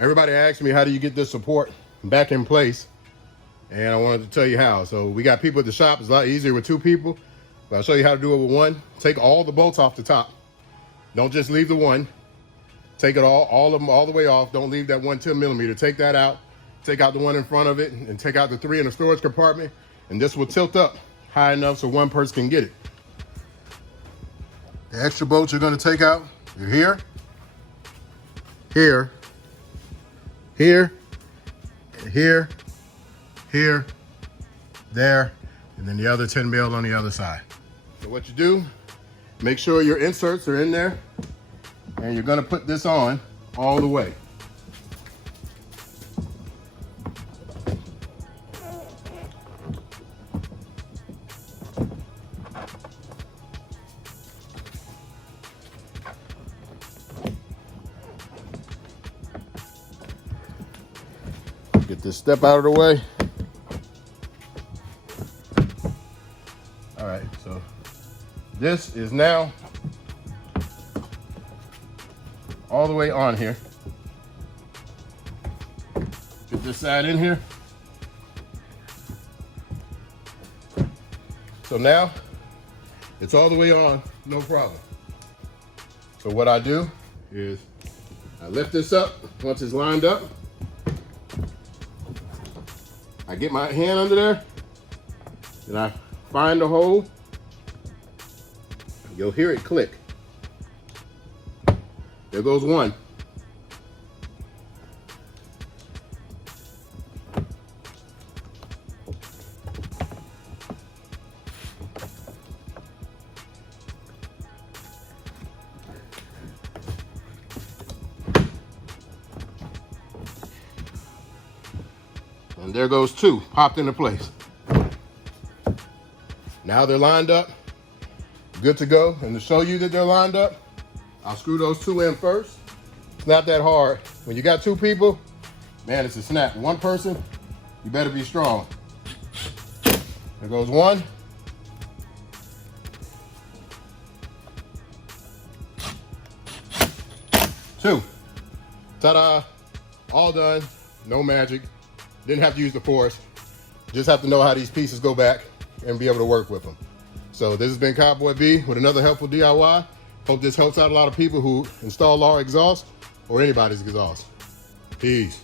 Everybody asked me, how do you get this support back in place? And I wanted to tell you how. So we got people at the shop. It's a lot easier with 2 people, but I'll show you how to do it with 1. Take all the bolts off the top. Don't just leave the 1. Take it all of them all the way off. Don't leave that 1 10mm. Take that out. Take out the 1 in front of it, and take out the 3 in the storage compartment. And this will tilt up high enough so 1 person can get it. The extra bolts you're going to take out, you're here, here, here, here, here, there, and then the other 10mm on the other side. So what you do, make sure your inserts are in there, and you're going to put this on all the way. Get this step out of the way. All right, so this is now all the way on here. Get this side in here. So now it's all the way on, no problem. So what I do is I lift this up once it's lined up. I get my hand under there, and I find the hole. You'll hear it click. There goes 1. And there goes 2, popped into place. Now they're lined up, good to go. And to show you that they're lined up, I'll screw those 2 in first. It's not that hard. When you got 2 people, man, it's a snap. 1 person, you better be strong. There goes 1. Two. Ta-da, all done, no magic. Didn't have to use the force. Just have to know how these pieces go back and be able to work with them. So this has been Cowboy B with another helpful DIY. Hope this helps out a lot of people who install our exhaust or anybody's exhaust. Peace.